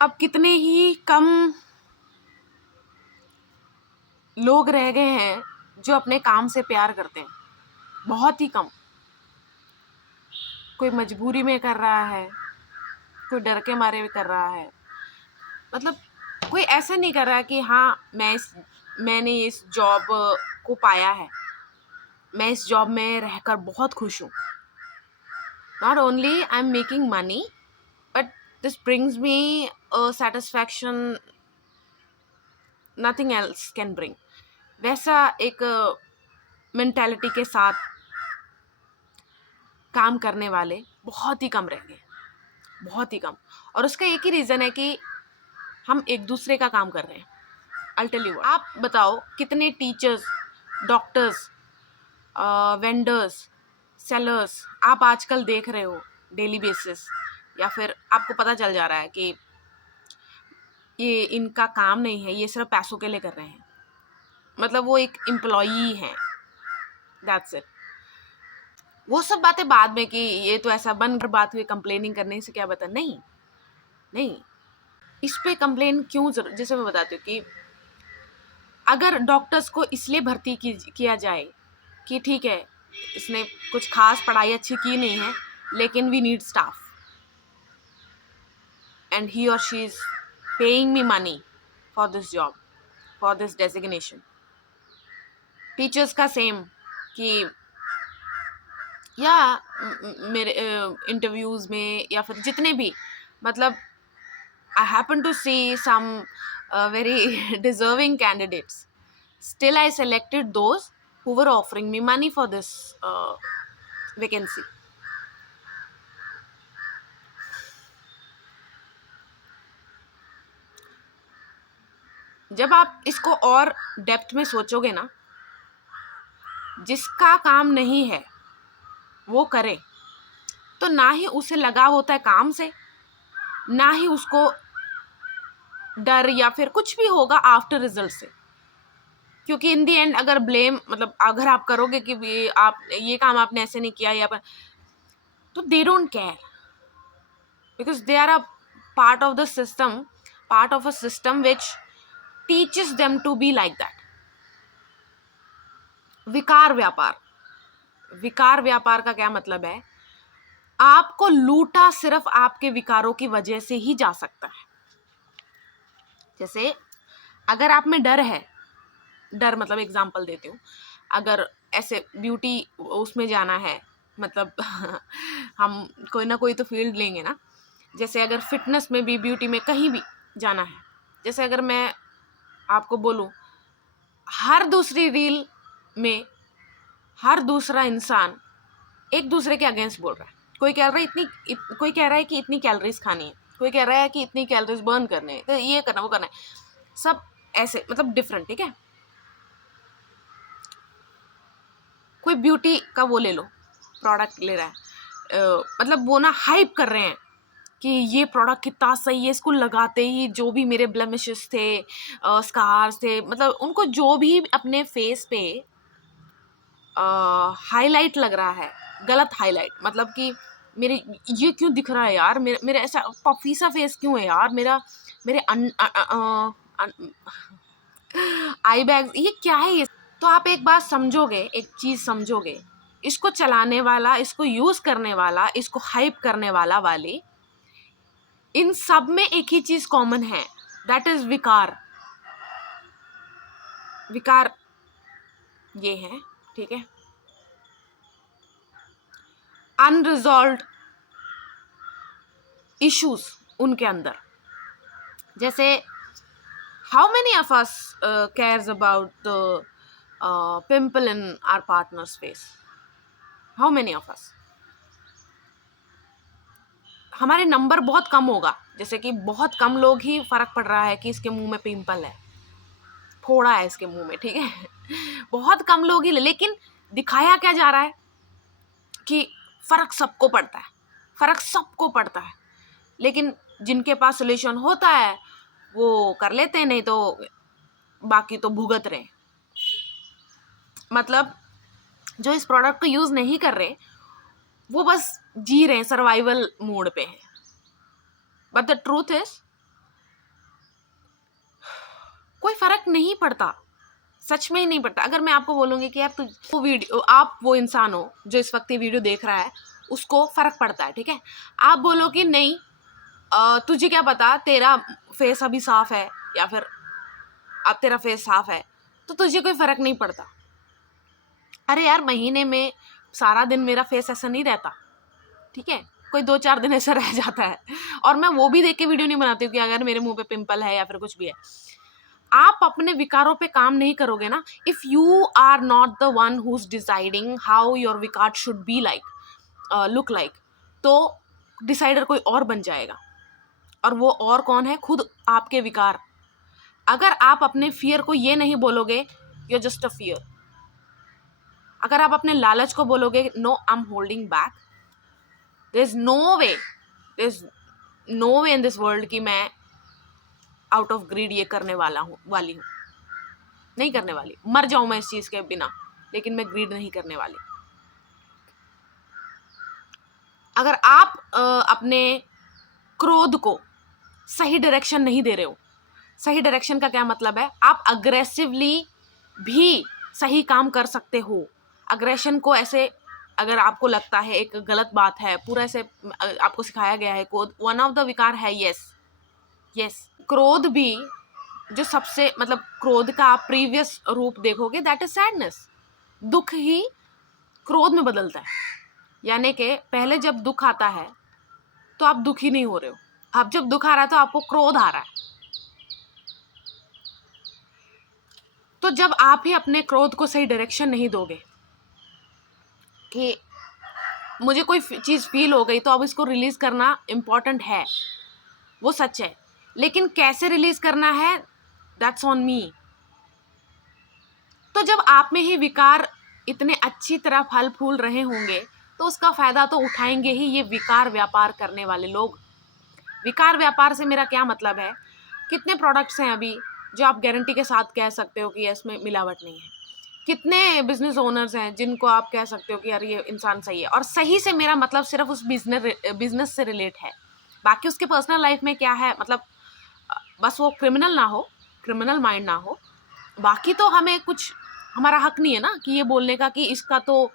अब कितने ही कम लोग रह गए हैं जो अपने काम से प्यार करते हैं, बहुत ही कम। कोई मजबूरी में कर रहा है, कोई डर के मारे में कर रहा है। मतलब कोई ऐसा नहीं कर रहा कि हाँ मैंने इस जॉब को पाया है, मैं इस जॉब में रहकर बहुत खुश हूँ। Not only I am making money but this brings me satisfaction nothing else can bring. वैसा एक मेंटालिटी के साथ काम करने वाले बहुत ही कम रह गए, बहुत ही कम। और उसका एक ही रीज़न है कि हम एक दूसरे का काम कर रहे हैं। I'll tell you what. आप बताओ कितने टीचर्स, डॉक्टर्स, वेंडर्स, सेलर्स आप आजकल देख रहे हो डेली बेसिस, या फिर आपको पता चल जा रहा है कि ये इनका काम नहीं है, ये सिर्फ पैसों के लिए कर रहे हैं। मतलब वो एक एम्प्लॉई हैं, दैट्स इट। वो सब बातें बाद में कि ये तो ऐसा बनकर बात हुई, कंप्लेनिंग करने से क्या बता। नहीं नहीं, इस पे कंप्लेन क्यों जरूर, जैसे मैं बताती हूँ कि अगर डॉक्टर्स को इसलिए भर्ती किया जाए कि ठीक है इसने कुछ खास पढ़ाई अच्छी की नहीं है लेकिन we need staff and he और she is paying me money for this job, for this designation. Teachers का सेम कि या मेरे इंटरव्यूज में या फिर जितने भी, मतलब I happen to see some very deserving candidates. Still, I selected those who were offering me money for this vacancy. जब आप इसको और डेप्थ में सोचोगे ना, जिसका काम नहीं है वो करे, तो ना ही उसे लगाव होता है काम से, ना ही उसको डर या फिर कुछ भी होगा आफ्टर रिजल्ट से। क्योंकि इन दी एंड अगर ब्लेम, मतलब अगर आप करोगे कि आप ये काम आपने ऐसे नहीं किया या पर, तो they don't care because they are a part of the system, part of a system which teaches them to be like that. विकार व्यापार, विकार व्यापार का क्या मतलब है? आपको लूटा सिर्फ आपके विकारों की वजह से ही जा सकता है। जैसे अगर आप में डर है, डर मतलब एग्जांपल देती हूँ, अगर ऐसे ब्यूटी उसमें जाना है, मतलब हम कोई ना कोई तो फील्ड लेंगे ना। जैसे अगर फिटनेस में भी, ब्यूटी में, कहीं भी जाना है, जैसे अगर मैं आपको बोलूं हर दूसरी रील में हर दूसरा इंसान एक दूसरे के अगेंस्ट बोल रहा है। कोई कह रहा है कोई कह रहा है कि इतनी कैलोरीज खानी है, कोई कह रहा है कि इतनी कैलोरीज बर्न करने है, तो ये करना वो करना है, सब ऐसे मतलब डिफरेंट। ठीक है, कोई ब्यूटी का वो ले लो, प्रोडक्ट ले रहा है, मतलब वो ना हाइप कर रहे हैं कि ये प्रोडक्ट कितना सही है, इसको लगाते ही जो भी मेरे ब्लेमिशेस थे, स्कार्स थे, मतलब उनको जो भी अपने फेस पे हाईलाइट लग रहा है, गलत हाईलाइट, मतलब कि मेरे ये क्यों दिख रहा है यार, मेरा ऐसा पफी सा फेस क्यों है यार, मेरे आई बैग्स, ये क्या है ये। तो आप एक बात समझोगे, एक चीज समझोगे, इसको चलाने वाला, इसको यूज करने वाला, इसको हाइप करने वाला वाले, इन सब में एक ही चीज कॉमन है, दैट इज विकार। विकार ये है, ठीक है, अनरिजॉल्व्ड इश्यूज उनके अंदर। जैसे how many of us cares about the pimple in our partner's face? How many of us? हमारे नंबर बहुत कम होगा, जैसे कि बहुत कम लोग ही फर्क पड़ रहा है कि इसके मुंह में पिंपल है, फोड़ा है इसके मुंह में, ठीक है बहुत कम लोग ही, लेकिन दिखाया क्या जा रहा है कि फर्क सबको पड़ता है, फर्क सबको पड़ता है। लेकिन जिनके पास सोल्यूशन होता है वो कर लेते हैं, नहीं तो बाकी तो भुगत रहे। मतलब जो इस प्रोडक्ट को यूज नहीं कर रहे वो बस जी रहे हैं, सर्वाइवल मोड पे हैं। बट द ट्रूथ इज कोई फर्क नहीं पड़ता, सच में ही नहीं पड़ता। अगर मैं आपको बोलूँगी कि यार वो वीडियो, आप वो इंसान हो जो इस वक्त ये वीडियो देख रहा है, उसको फ़र्क पड़ता है, ठीक है। आप बोलो कि नहीं तुझे क्या पता, तेरा फेस अभी साफ है या फिर अब तेरा फेस साफ है तो तुझे कोई फ़र्क नहीं पड़ता। अरे यार, महीने में सारा दिन मेरा फेस ऐसा नहीं रहता, ठीक है, कोई 2-4 दिन ऐसा रह जाता है, और मैं वो भी देख के वीडियो नहीं बनाती हूँ कि अगर मेरे मुंह पे पिंपल है या फिर कुछ भी है। आप अपने विकारों पे काम नहीं करोगे ना, if you are not the one who is deciding how your worker should be like look like, तो डिसाइडर कोई और बन जाएगा, और वो और कौन है? खुद आपके विकार। अगर आप अपने फियर को ये नहीं बोलोगे यू जस्ट अ फियर, अगर आप अपने लालच को बोलोगे no I am holding back, there is no way in this world कि मैं आउट ऑफ ग्रीड ये करने वाली हूँ, नहीं करने वाली, मर जाऊं मैं इस चीज के बिना, लेकिन मैं ग्रीड नहीं करने वाली। अगर आप अपने क्रोध को सही डायरेक्शन नहीं दे रहे हो, सही डायरेक्शन का क्या मतलब है? आप अग्रेसिवली भी सही काम कर सकते हो। अग्रेशन को ऐसे, अगर आपको लगता है एक गलत बात है, पूरा ऐसे आपको सिखाया गया है, क्रोध वन ऑफ द विकार है। यस, क्रोध भी जो सबसे मतलब क्रोध का आप प्रीवियस रूप देखोगे दैट इज सैडनेस। दुख ही क्रोध में बदलता है, यानी कि पहले जब दुख आता है तो आप दुखी नहीं हो रहे हो, अब जब दुख आ रहा है तो आपको क्रोध आ रहा है। तो जब आप ही अपने क्रोध को सही डायरेक्शन नहीं दोगे कि मुझे कोई चीज फील हो गई तो अब इसको रिलीज करना इम्पोर्टेंट है, वो सच है, लेकिन कैसे रिलीज करना है दैट्स ऑन मी। तो जब आप में ही विकार इतने अच्छी तरह फल फूल रहे होंगे तो उसका फायदा तो उठाएंगे ही ये विकार व्यापार करने वाले लोग। विकार व्यापार से मेरा क्या मतलब है? कितने प्रोडक्ट्स हैं अभी जो आप गारंटी के साथ कह सकते हो कि इसमें मिलावट नहीं है? कितने बिजनेस ओनर्स हैं जिनको आप कह सकते हो कि यार ये इंसान सही है? और सही से मेरा मतलब सिर्फ उस बिजनेस से रिलेट है, बाकी उसके पर्सनल लाइफ में क्या है, मतलब बस वो क्रिमिनल ना हो, क्रिमिनल माइंड ना हो, बाकी तो हमें कुछ, हमारा हक नहीं है ना कि ये बोलने का कि इसका तो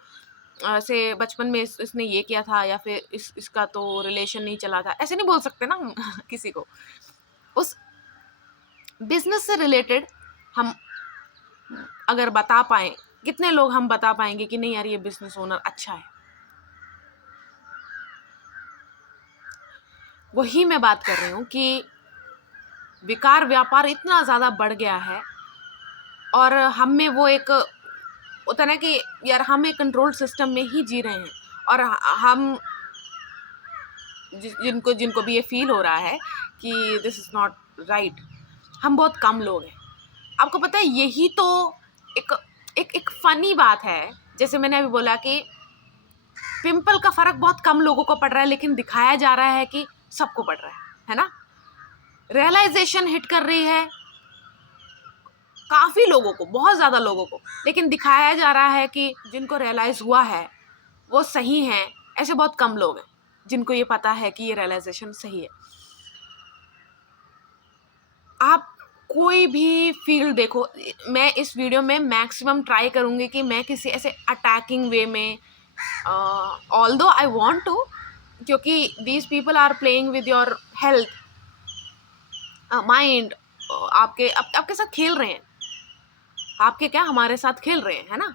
से बचपन में इसने ये किया था या फिर इसका तो रिलेशन नहीं चला था, ऐसे नहीं बोल सकते ना हम किसी को। उस बिजनेस से रिलेटेड हम अगर बता पाए, कितने लोग हम बता पाएंगे कि नहीं यार ये बिजनेस ओनर अच्छा है? वही मैं बात कर रही हूँ कि विकार व्यापार इतना ज़्यादा बढ़ गया है, और हम में वो एक होता ना कि यार हम एक कंट्रोल सिस्टम में ही जी रहे हैं, और हम जिनको जिनको भी ये फील हो रहा है कि दिस इज़ नॉट राइट, हम बहुत कम लोग हैं। आपको पता है यही तो एक एक एक फनी बात है, जैसे मैंने अभी बोला कि पिंपल का फर्क बहुत कम लोगों को पड़ रहा है, लेकिन दिखाया जा रहा है कि सबको पड़ रहा है ना? रियलाइजेशन हिट कर रही है काफ़ी लोगों को, बहुत ज़्यादा लोगों को, लेकिन दिखाया जा रहा है कि जिनको रियलाइज़ हुआ है वो सही हैं, ऐसे बहुत कम लोग हैं जिनको ये पता है कि ये रियलाइजेशन सही है। आप कोई भी फील्ड देखो, मैं इस वीडियो में मैक्सिमम ट्राई करूँगी कि मैं किसी ऐसे अटैकिंग वे में, ऑल्दो आई वांट टू, क्योंकि these people are playing with your health mind, आपके साथ खेल रहे हैं, आपके क्या हमारे साथ खेल रहे हैं, है ना?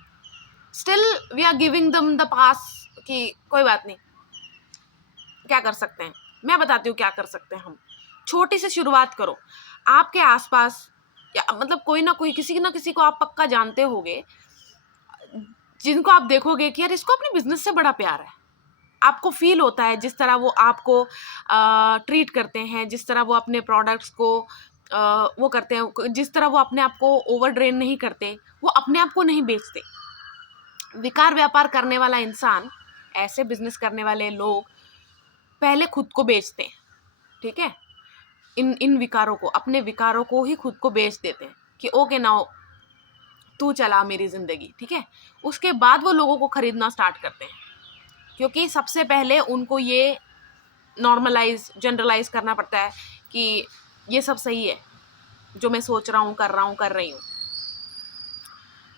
Still we are giving them the pass कि कोई बात नहीं, क्या कर सकते हैं, मैं बताती हूँ क्या कर सकते हैं हम। छोटी सी शुरुआत करो, आपके आसपास या मतलब कोई ना कोई, किसी ना किसी को आप पक्का जानते होगे जिनको आप देखोगे कि यार इसको अपने बिजनेस से बड़ा प्यार है। आपको फील होता है जिस तरह वो आपको ट्रीट करते हैं, जिस तरह वो अपने प्रोडक्ट्स को वो करते हैं, जिस तरह वो अपने आप को ओवर ड्रेन नहीं करते, वो अपने आप को नहीं बेचते। विकार व्यापार करने वाला इंसान, ऐसे बिजनेस करने वाले लोग पहले खुद को बेचते हैं, ठीक है? इन विकारों को, अपने विकारों को ही खुद को बेच देते हैं कि ओके नाउ तू चला मेरी ज़िंदगी, ठीक है? उसके बाद वो लोगों को खरीदना स्टार्ट करते हैं, क्योंकि सबसे पहले उनको ये नॉर्मलाइज जनरलाइज करना पड़ता है कि ये सब सही है, जो मैं सोच रहा हूँ, कर रहा हूँ, कर रही हूँ।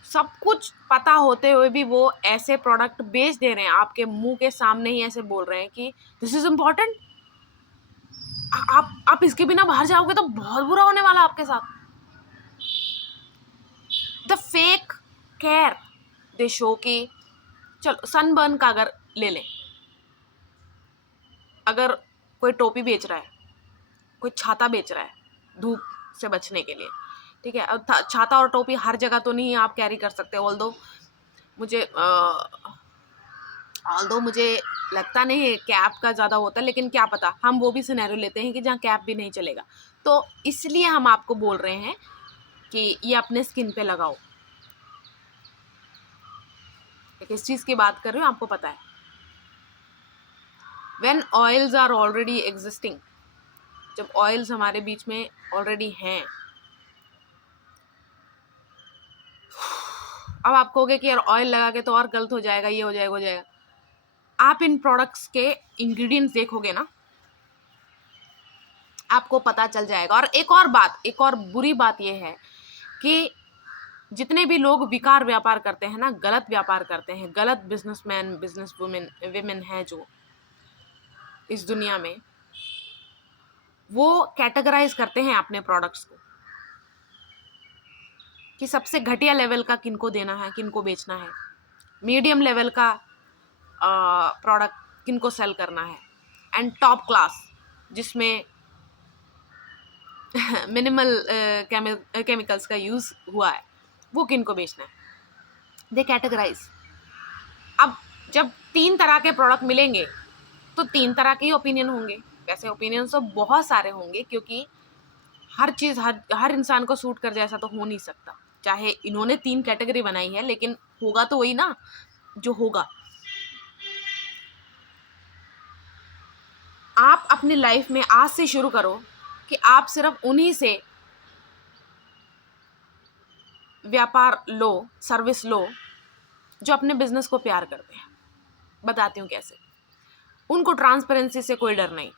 सब कुछ पता होते हुए भी वो ऐसे प्रोडक्ट बेच दे रहे हैं, आपके मुंह के सामने ही ऐसे बोल रहे हैं कि दिस इज इम्पोर्टेंट, आप इसके बिना बाहर जाओगे तो बहुत बुरा होने वाला आपके साथ। The fake care they show कि चलो सनबर्न का अगर ले लें, अगर कोई टोपी बेच रहा है, कोई छाता बेच रहा है धूप से बचने के लिए, ठीक है। अब छाता और टोपी हर जगह तो नहीं आप कैरी कर सकते, ऑल्दो मुझे लगता नहीं है कैप का ज़्यादा होता है, लेकिन क्या पता, हम वो भी सिनेरियो लेते हैं कि जहाँ कैप भी नहीं चलेगा। तो इसलिए हम आपको बोल रहे हैं कि ये अपने स्किन पे लगाओ। किस चीज़ की बात कर रही हूँ आपको पता है। When oils are already existing, जब ऑयल्स हमारे बीच में ऑलरेडी हैं, अब आप कहोगे कि यार ऑयल लगा के तो और गलत हो जाएगा, ये हो जाएगा, हो जाएगा। आप इन प्रोडक्ट्स के इंग्रेडिएंट्स देखोगे ना, आपको पता चल जाएगा। और एक और बुरी बात यह है कि जितने भी लोग विकार व्यापार करते हैं ना, गलत व्यापार करते हैं, गलत बिजनेसमैन, बिजनेस वुमेन हैं जो इस दुनिया में, वो कैटेगराइज करते हैं अपने प्रोडक्ट्स को कि सबसे घटिया लेवल का किनको देना है, किनको बेचना है, मीडियम लेवल का प्रोडक्ट किनको सेल करना है, एंड टॉप क्लास जिसमें मिनिमल केमिकल्स का यूज हुआ है, वो किनको बेचना है, दे कैटेगराइज। अब जब 3 तरह के प्रोडक्ट मिलेंगे तो 3 तरह के ही ओपिनियन होंगे। वैसे ओपिनियन तो बहुत सारे होंगे, क्योंकि हर चीज़ हर इंसान को सूट कर जैसा तो हो नहीं सकता। चाहे इन्होंने 3 कैटेगरी बनाई है, लेकिन होगा तो वही ना जो होगा। आप अपनी लाइफ में आज से शुरू करो कि आप सिर्फ उन्हीं से व्यापार लो, सर्विस लो, जो अपने बिजनेस को प्यार करते हैं। बताती हूँ कैसे। उनको ट्रांसपेरेंसी से कोई डर नहीं,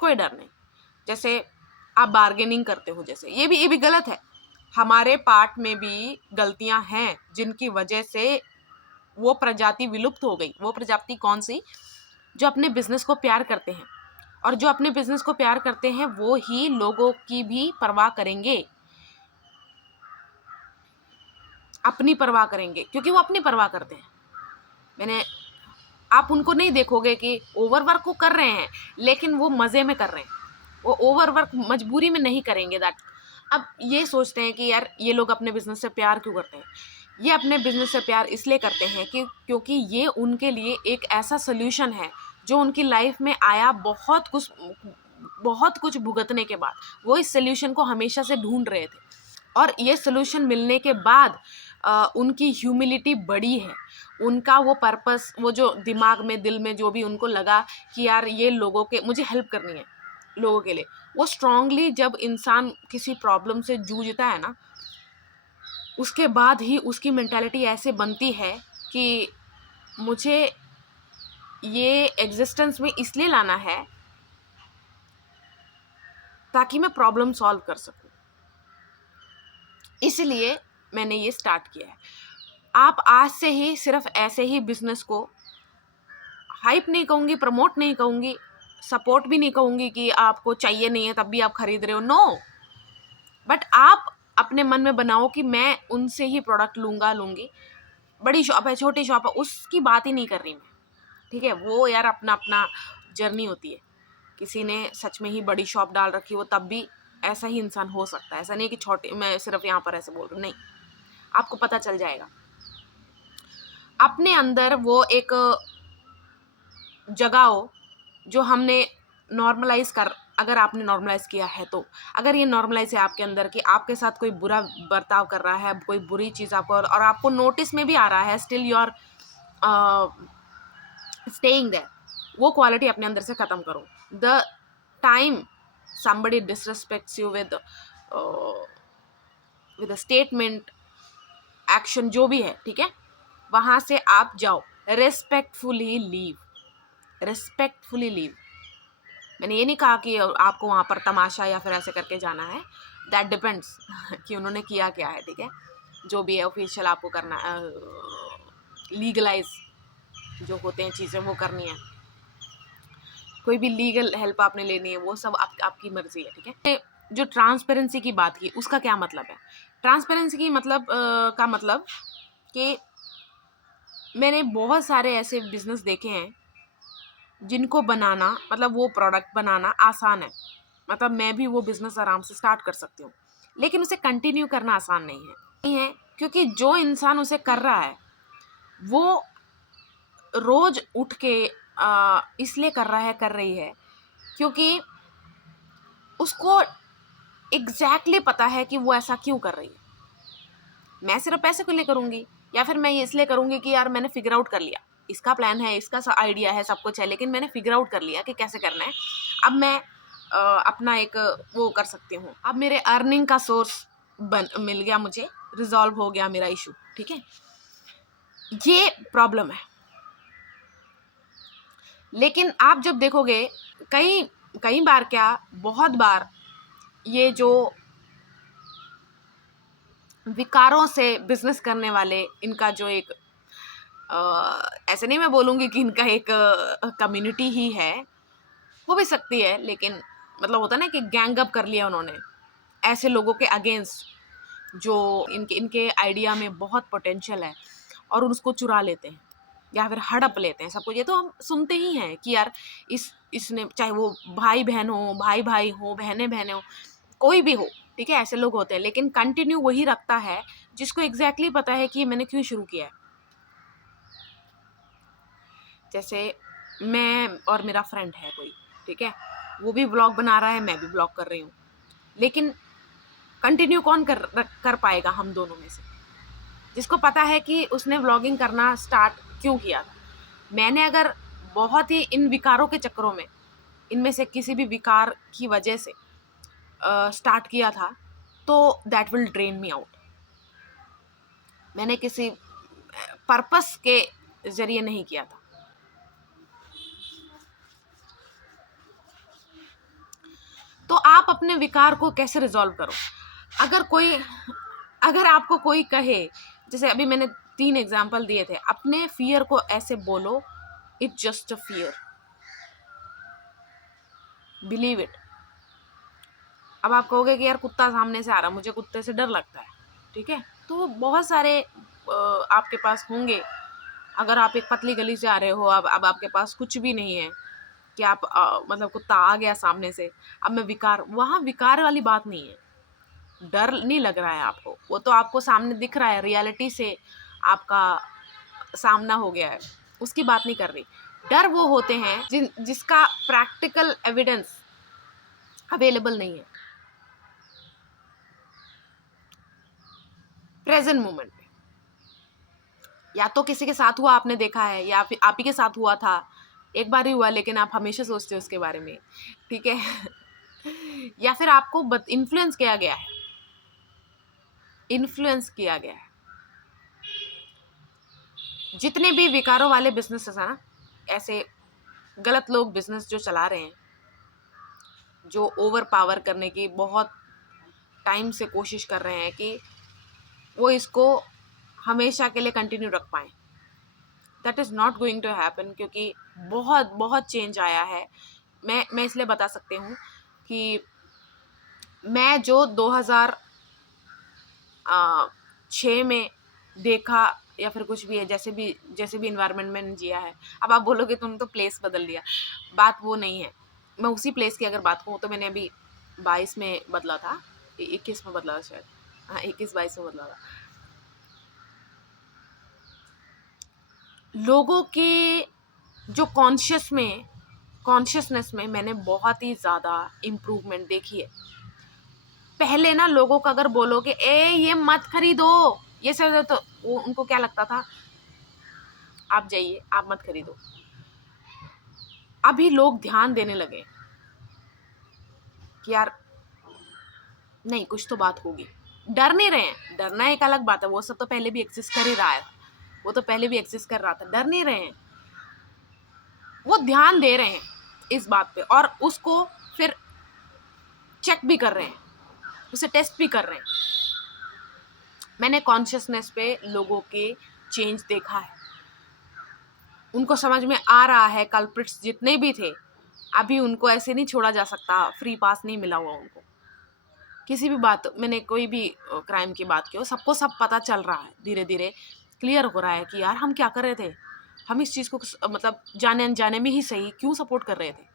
कोई डर नहीं। जैसे आप बार्गेनिंग करते हो, जैसे ये भी गलत है। हमारे पार्ट में भी गलतियां हैं जिनकी वजह से वो प्रजाति विलुप्त हो गई। वो प्रजाति कौन सी? जो अपने बिजनेस को प्यार करते हैं, और जो अपने बिजनेस को प्यार करते हैं वो ही लोगों की भी परवाह करेंगे, अपनी परवाह करेंगे, क्योंकि वो अपनी परवाह करते हैं। आप उनको नहीं देखोगे कि ओवरवर्क को कर रहे हैं, लेकिन वो मज़े में कर रहे हैं, वो ओवरवर्क मजबूरी में नहीं करेंगे। दैट अब ये सोचते हैं कि यार ये लोग अपने बिजनेस से प्यार क्यों करते हैं। ये अपने बिजनेस से प्यार इसलिए करते हैं कि क्योंकि ये उनके लिए एक ऐसा सोल्यूशन है जो उनकी लाइफ में आया बहुत कुछ भुगतने के बाद। वो इस सोल्यूशन को हमेशा से ढूंढ रहे थे, और ये सोल्यूशन मिलने के बाद उनकी ह्यूमिलिटी बढ़ी है। उनका वो पर्पस, वो जो दिमाग में, दिल में जो भी उनको लगा कि यार ये लोगों के, मुझे हेल्प करनी है लोगों के लिए, वो स्ट्रांगली, जब इंसान किसी प्रॉब्लम से जूझता है ना, उसके बाद ही उसकी मेंटालिटी ऐसे बनती है कि मुझे ये एग्जिस्टेंस में इसलिए लाना है ताकि मैं प्रॉब्लम सॉल्व कर सकूं। इसलिए मैंने ये स्टार्ट किया है। आप आज से ही सिर्फ ऐसे ही बिजनेस को हाइप नहीं कहूँगी, प्रमोट नहीं कहूँगी, सपोर्ट भी नहीं कहूँगी कि आपको चाहिए नहीं है तब भी आप खरीद रहे हो, नो। बट आप अपने मन में बनाओ कि मैं उनसे ही प्रोडक्ट लूँगी। बड़ी शॉप है, छोटी शॉप है, उसकी बात ही नहीं कर रही मैं, ठीक है। वो यार अपना अपना जर्नी होती है। किसी ने सच में ही बड़ी शॉप डाल रखी हो, तब भी ऐसा ही इंसान हो सकता है। ऐसा नहीं कि छोटे, मैं सिर्फ यहाँ पर ऐसे बोल रही हूँ, नहीं। आपको पता चल जाएगा। अपने अंदर वो एक जगह हो जो हमने नॉर्मलाइज कर, अगर आपने नॉर्मलाइज किया है तो, अगर ये नॉर्मलाइज है आपके अंदर कि आपके साथ कोई बुरा बर्ताव कर रहा है, कोई बुरी चीज़ आपको, और आपको नोटिस में भी आ रहा है, still you are staying there, वो क्वालिटी अपने अंदर से ख़त्म करो। The time somebody disrespects you with a statement, action, जो भी है, ठीक है, वहाँ से आप जाओ, रिस्पेक्टफुली लीव, रिस्पेक्टफुली लीव। मैंने ये नहीं कहा कि आपको वहाँ पर तमाशा या फिर ऐसे करके जाना है, दैट डिपेंड्स कि उन्होंने किया क्या है, ठीक है। जो भी है ऑफिशियल आपको करना, लीगलाइज जो होते हैं चीज़ें वो करनी है, कोई भी लीगल हेल्प आपने लेनी है, वो सब आपकी मर्जी है, ठीक है। जो ट्रांसपेरेंसी की बात की, उसका क्या मतलब है? ट्रांसपेरेंसी की मतलब का मतलब कि मैंने बहुत सारे ऐसे बिजनेस देखे हैं जिनको बनाना, मतलब वो प्रोडक्ट बनाना आसान है, मतलब मैं भी वो बिजनेस आराम से स्टार्ट कर सकती हूँ, लेकिन उसे कंटिन्यू करना आसान नहीं है, क्योंकि जो इंसान उसे कर रहा है वो रोज उठ के इसलिए कर रहा है, कर रही है क्योंकि उसको एग्जैक्टली पता है कि वो ऐसा क्यों कर रही है। मैं सिर्फ पैसे के लिए करूंगी, या फिर मैं ये इसलिए करूंगी कि यार मैंने फिगर आउट कर लिया, इसका प्लान है, इसका आइडिया है, सब कुछ है, लेकिन मैंने फिगर आउट कर लिया कि कैसे करना है। अब मैं अपना एक वो कर सकती हूँ, अब मेरे अर्निंग का सोर्स मिल गया, मुझे रिजॉल्व हो गया मेरा इशू, ठीक है। ये प्रॉब्लम है। लेकिन आप जब देखोगे कई कई बार, क्या बहुत बार, ये जो विकारों से बिजनेस करने वाले, इनका जो एक ऐसे नहीं मैं बोलूँगी कि इनका एक कम्युनिटी ही है, हो भी सकती है, लेकिन मतलब होता ना कि गैंग अप कर लिया उन्होंने ऐसे लोगों के अगेंस्ट जो इनके आइडिया में बहुत पोटेंशियल है, और उसको चुरा लेते हैं या फिर हड़प लेते हैं सब कुछ। ये तो हम सुनते ही हैं कि यार इसने, चाहे वो भाई बहन हो, भाई भाई हो, बहनें बहनें हो, कोई भी हो, ठीक है, ऐसे लोग होते हैं, लेकिन कंटिन्यू वही रखता है जिसको एग्जैक्टली पता है कि मैंने क्यों शुरू किया है। जैसे मैं और मेरा फ्रेंड है कोई, ठीक है, वो भी ब्लॉग बना रहा है, मैं भी ब्लॉग कर रही हूँ, लेकिन कंटिन्यू कौन कर पाएगा हम दोनों में से? जिसको पता है कि उसने व्लॉगिंग करना स्टार्ट क्यों किया था। मैंने अगर बहुत ही इन विकारों के चक्करों में, इनमें से किसी भी विकार की वजह से स्टार्ट किया था, तो that will drain me out. मैंने किसी पर्पस के जरिए नहीं किया था। तो आप अपने विकार को कैसे रिजॉल्व करो? अगर आपको कोई कहे, जैसे अभी मैंने 3 एग्जाम्पल दिए थे, अपने फियर को ऐसे बोलो, it's just a fear, believe it. अब आप कहोगे कि यार कुत्ता सामने से आ रहा, मुझे कुत्ते से डर लगता है, ठीक है, तो बहुत सारे आपके पास होंगे। अगर आप एक पतली गली से आ रहे हो, अब आपके पास कुछ भी नहीं है कि आप मतलब कुत्ता आ गया सामने से, अब मैं वहाँ विकार वाली बात नहीं है। डर नहीं लग रहा है आपको, वो तो आपको सामने दिख रहा है, रियलिटी से आपका सामना हो गया है, उसकी बात नहीं कर रही। डर वो होते हैं जिसका प्रैक्टिकल एविडेंस अवेलेबल नहीं है प्रेजेंट मोमेंट में। या तो किसी के साथ हुआ, आपने देखा है, या फिर आप ही के साथ हुआ था, एक बार ही हुआ, लेकिन आप हमेशा सोचते हो उसके बारे में, ठीक है। या फिर आपको इन्फ्लुएंस किया गया है, जितने भी विकारों वाले बिजनेसेस हैं ना, ऐसे गलत लोग बिजनेस जो चला रहे हैं, जो ओवर पावर करने की बहुत टाइम से कोशिश कर रहे हैं कि वो इसको हमेशा के लिए कंटिन्यू रख पाए, that is not going to happen, क्योंकि बहुत बहुत चेंज आया है। मैं इसलिए बता सकती हूँ कि मैं जो 2006 में देखा, या फिर कुछ भी है, जैसे भी इन्वायरमेंट में जिया है, अब आप बोलोगे तुम तो प्लेस बदल दिया, बात वो नहीं है। मैं उसी प्लेस की अगर बात कहूँ तो मैंने अभी 22 में बदला था, 21 में बदला था शायद, हाँ 21-22 में बदला था। लोगों के जो कॉन्शियसनेस में मैंने बहुत ही ज़्यादा इम्प्रूवमेंट देखी है। पहले ना लोगों को अगर बोलो कि ये मत खरीदो, ये सब, तो वो उनको क्या लगता था, आप जाइए, आप मत खरीदो। अभी लोग ध्यान देने लगे कि यार नहीं, कुछ तो बात होगी। डर नहीं रहे हैं, डरना एक अलग बात है, वो सब तो पहले भी एग्जिस्ट कर ही रहा है, वो तो पहले भी एग्जिस्ट कर रहा था, डर नहीं रहे हैं, वो ध्यान दे रहे हैं। इस बात पे, और उसको फिर चेक भी कर रहे हैं, उसे टेस्ट भी कर रहे हैं। मैंने कॉन्शियसनेस पे लोगों के चेंज देखा है, उनको समझ में आ रहा है कल्प्रिट्स जितने भी थे, अभी उनको ऐसे नहीं छोड़ा जा सकता, फ्री पास नहीं मिला हुआ उनको। किसी भी बात, मैंने कोई भी क्राइम की बात की हो, सबको सब पता चल रहा है, धीरे धीरे क्लियर हो रहा है कि यार हम क्या कर रहे थे, हम इस चीज़ को मतलब जाने अनजाने में ही सही क्यों सपोर्ट कर रहे थे।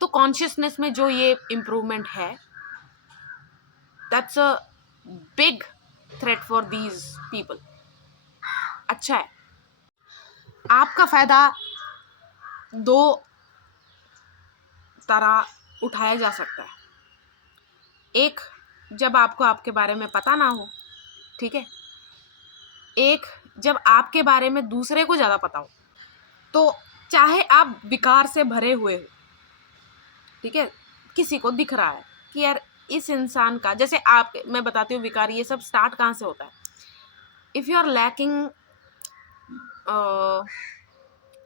तो कॉन्शियसनेस में जो ये इम्प्रूवमेंट है, that's a big threat for these people. अच्छा है, आपका फायदा दो तरह उठाया जा सकता है। एक, जब आपको आपके बारे में पता ना हो, ठीक है। एक, जब आपके बारे में दूसरे को ज़्यादा पता हो, तो चाहे आप विकार से भरे हुए हो, ठीक है, किसी को दिख रहा है कि यार इस इंसान का, जैसे आप, मैं बताती हूँ विकार ये सब स्टार्ट कहाँ से होता है। इफ़ यू आर लैकिंग,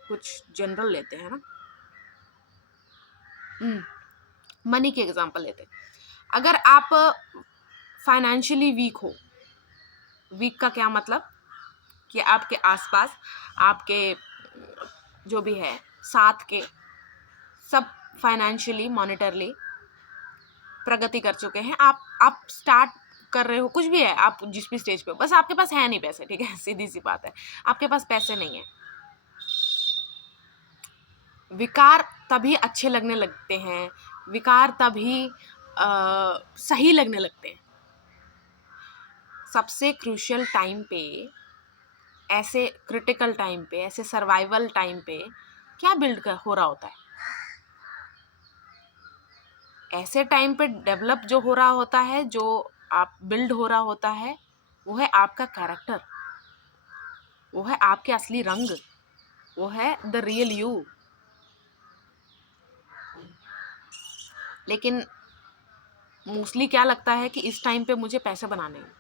कुछ जनरल लेते हैं ना, मनी के एग्जांपल लेते हैं। अगर आप फाइनेंशियली वीक हो, वीक का क्या मतलब कि आपके आसपास, आपके जो भी है साथ के सब फाइनेंशियली, मॉनेटरली प्रगति कर चुके हैं, आप स्टार्ट कर रहे हो, कुछ भी है, आप जिस भी स्टेज पे हो, बस आपके पास है नहीं पैसे, ठीक है, सीधी सी बात है, आपके पास पैसे नहीं है। विकार तभी अच्छे लगने लगते हैं, विकार तभी सही लगने लगते हैं। सबसे क्रूशियल टाइम पे, ऐसे क्रिटिकल टाइम पे, ऐसे सर्वाइवल टाइम पे क्या बिल्ड हो रहा होता है, ऐसे टाइम पे डेवलप जो हो रहा होता है, जो आप बिल्ड हो रहा होता है, वो है आपका कैरेक्टर, वो है आपके असली रंग, वो है द रियल यू। लेकिन मोस्टली क्या लगता है कि इस टाइम पे मुझे पैसे बनाने हैं,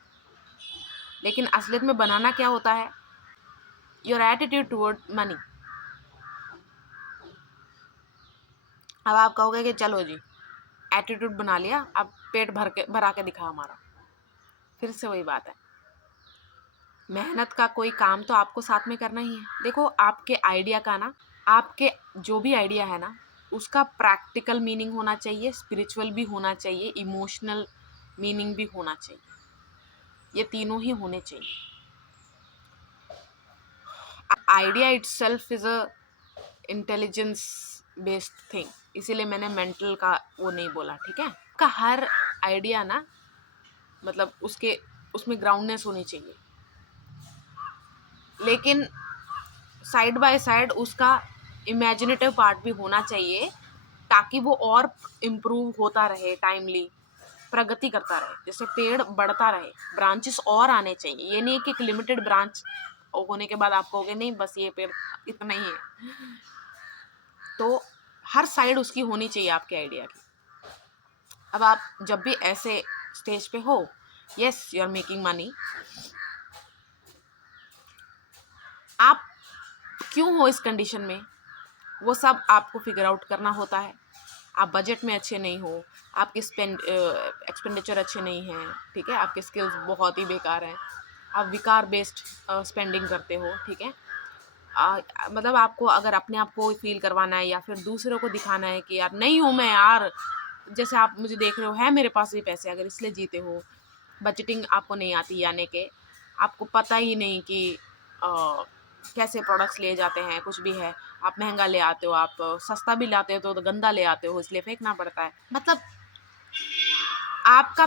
लेकिन असलियत में बनाना क्या होता है, योर एटीट्यूड टुवर्ड मनी। अब आप कहोगे कि चलो जी एटीट्यूड बना लिया, अब पेट भरा के दिखा हमारा। फिर से वही बात है, मेहनत का कोई काम तो आपको साथ में करना ही है। देखो, आपके आइडिया का ना, आपके जो भी आइडिया है ना, उसका प्रैक्टिकल मीनिंग होना चाहिए, स्पिरिचुअल भी होना चाहिए, इमोशनल मीनिंग भी होना चाहिए, ये तीनों ही होने चाहिए। Idea itself is a intelligence based thing, इसीलिए मैंने मेंटल का वो नहीं बोला, ठीक है। का हर आइडिया ना, मतलब उसमें ग्राउंडनेस होनी चाहिए, लेकिन साइड बाय साइड उसका इमेजिनेटिव पार्ट भी होना चाहिए, ताकि वो और इम्प्रूव होता रहे, टाइमली प्रगति करता रहे, जैसे पेड़ बढ़ता रहे, ब्रांचेस और आने चाहिए। ये नहीं कि एक लिमिटेड ब्रांच होने के बाद आप कहोगे नहीं बस ये पेड़ इतना ही है, तो हर साइड उसकी होनी चाहिए आपके आइडिया की। अब आप जब भी ऐसे स्टेज पे हो, yes you are making money, आप क्यों हो इस कंडीशन में, वो सब आपको फिगर आउट करना होता है। आप बजट में अच्छे नहीं हो, आपके एक्सपेंडिचर अच्छे नहीं हैं, ठीक है, आपके स्किल्स बहुत ही बेकार हैं, आप विकार बेस्ड स्पेंडिंग करते हो, ठीक है। मतलब आपको अगर अपने आप को फील करवाना है या फिर दूसरों को दिखाना है कि यार नहीं हूँ मैं यार, जैसे आप मुझे देख रहे हो, है मेरे पास भी पैसे, अगर इसलिए जीते हो, बजटिंग आपको नहीं आती, यानी कि आपको पता ही नहीं कि कैसे प्रोडक्ट्स लिए जाते हैं, कुछ भी है, आप महंगा ले आते हो, आप सस्ता भी लाते हो तो गंदा ले आते हो, इसलिए फेंकना पड़ता है। मतलब आपका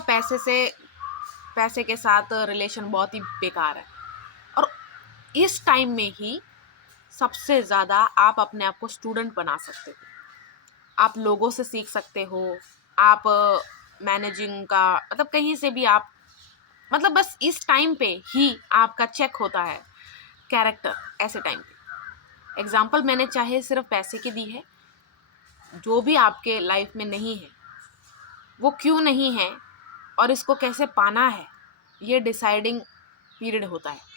पैसे के साथ रिलेशन बहुत ही बेकार है। और इस टाइम में ही सबसे ज़्यादा आप अपने आप को स्टूडेंट बना सकते हो, आप लोगों से सीख सकते हो, आप मैनेजिंग का, मतलब कहीं से भी आप, मतलब बस इस टाइम पे ही आपका चेक होता है कैरेक्टर, ऐसे टाइम पे। एग्जाम्पल मैंने चाहे सिर्फ पैसे की दी है, जो भी आपके लाइफ में नहीं है वो क्यों नहीं है और इसको कैसे पाना है, ये डिसाइडिंग पीरियड होता है।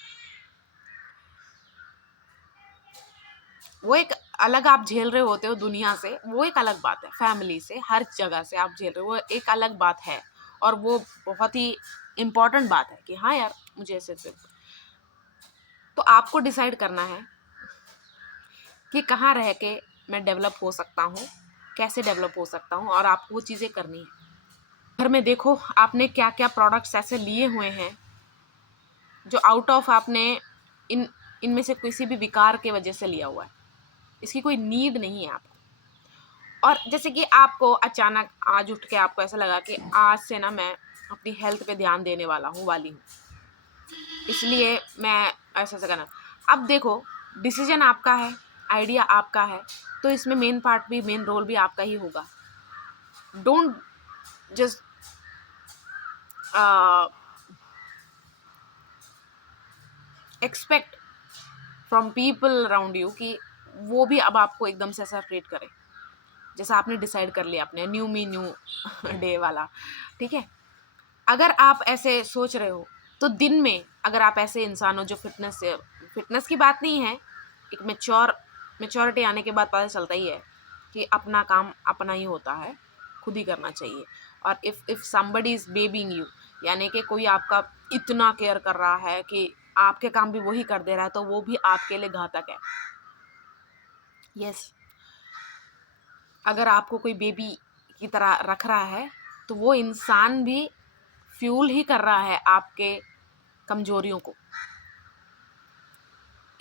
वो एक अलग आप झेल रहे होते हो दुनिया से, वो एक अलग बात है, फैमिली से, हर जगह से आप झेल रहे हो, वो एक अलग बात है। और वो बहुत ही इम्पोर्टेंट बात है कि हाँ यार मुझे ऐसे ऐसे। तो आपको डिसाइड करना है कि कहाँ रह के मैं डेवलप हो सकता हूँ, कैसे डेवलप हो सकता हूँ, और आपको वो चीज़ें करनी है। घर में देखो आपने क्या क्या प्रोडक्ट्स ऐसे लिए हुए हैं जो आउट ऑफ आपने इनमें से किसी भी विकार के वजह से लिया हुआ है। इसकी कोई नीड नहीं है आपको। और जैसे कि आपको अचानक आज उठ के आपको ऐसा लगा कि आज से ना मैं अपनी हेल्थ पे ध्यान देने वाली हूँ, इसलिए मैं ऐसा ऐसा करना। अब देखो डिसीजन आपका है, आइडिया आपका है, तो इसमें मेन रोल भी आपका ही होगा। Don't just expect from people around you कि वो भी अब आपको एकदम से ऐसा ट्रीट करें जैसा आपने डिसाइड कर लिया अपने न्यू मी न्यू डे वाला। ठीक है, अगर आप ऐसे सोच रहे हो तो दिन में अगर आप ऐसे इंसान हो जो फिटनेस की बात नहीं है, एक मेच्योरिटी आने के बाद पता चलता ही है कि अपना काम अपना ही होता है, खुद ही करना चाहिए। और इफ समबडी इज बेबिंग यू, यानी कि कोई आपका इतना केयर कर रहा है कि आपके काम भी वही कर दे रहा है, तो वो भी आपके लिए घातक है। यस, अगर आपको कोई बेबी की तरह रख रहा है तो वो इंसान भी फ्यूल ही कर रहा है आपके कमजोरियों को।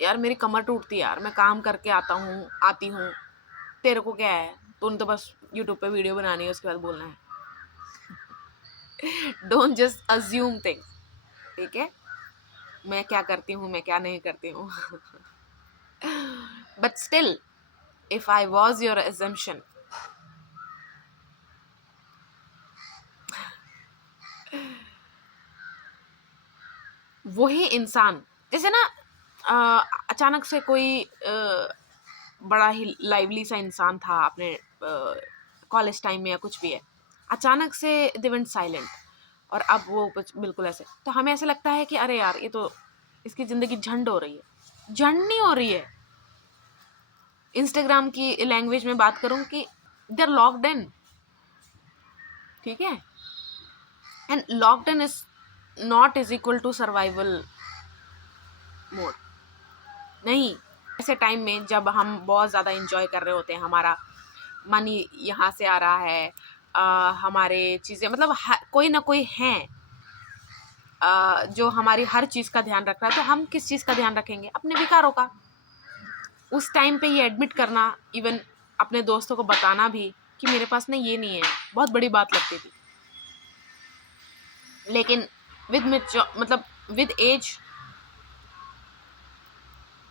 यार मेरी कमर टूटती है यार, मैं काम करके आती हूँ, तेरे को क्या है, तुम तो बस यूट्यूब पे वीडियो बनानी है उसके बाद बोलना है। डोंट जस्ट अज्यूम थिंग्स, ठीक है, मैं क्या करती हूँ मैं क्या नहीं करती हूँ। But still if I was your assumption, वही इंसान जैसे ना अचानक से कोई बड़ा ही लाइवली सा इंसान था अपने कॉलेज टाइम में या कुछ भी है, अचानक से दे वेंट साइलेंट और अब वो बिल्कुल ऐसे, तो हमें ऐसे लगता है कि अरे यार ये तो इसकी ज़िंदगी झंड हो रही है। झंड नहीं हो रही है, इंस्टाग्राम की लैंग्वेज में बात करूँ कि दे आर लॉक्ड इन, ठीक है, and locked in is not is equal to survival mode. नहीं, ऐसे टाइम में जब हम बहुत ज़्यादा इंजॉय कर रहे होते हैं, हमारा मनी यहाँ से आ रहा है, हमारे चीज़ें मतलब कोई ना कोई हैं जो हमारी हर चीज़ का ध्यान रख रहा है, तो हम किस चीज़ का ध्यान रखेंगे? अपने विकारों का। उस टाइम पे ये एडमिट करना, इवन अपने दोस्तों को बताना भी कि मेरे पास ना ये नहीं है, बहुत बड़ी बात लगती थी। लेकिन विद एज